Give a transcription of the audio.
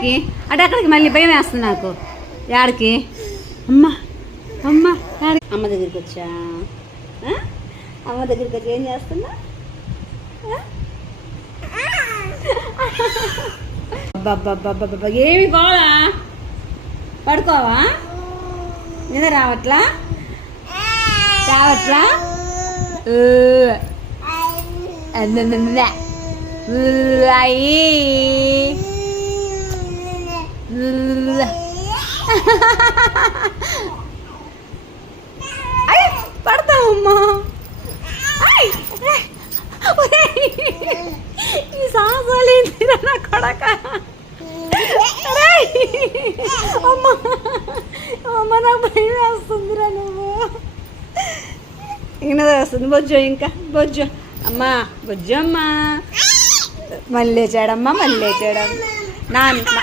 అంటే అక్కడికి మళ్ళీ భయం వేస్తుంది నాకు. యాడికి అమ్మ అమ్మ అమ్మ దగ్గరికి వచ్చా. అమ్మ దగ్గరికి వచ్చి ఏం చేస్తున్నా? ఏమి గోళ పడుకోవా? నిద్ర రావట్లా? పడతావమ్మా. ఈ సాహసాలు ఏంటిరా నా కొడక? అమ్మా అమ్మ నాకు భయం వేస్తుందిరా. నువ్వు ఇంకా వస్తుంది బొజ్జో, ఇంకా బొజ్జో అమ్మా, బొజ్జో అమ్మా. మళ్ళీ లేచాడమ్మా, మళ్ళీ లేచాడమ్మా.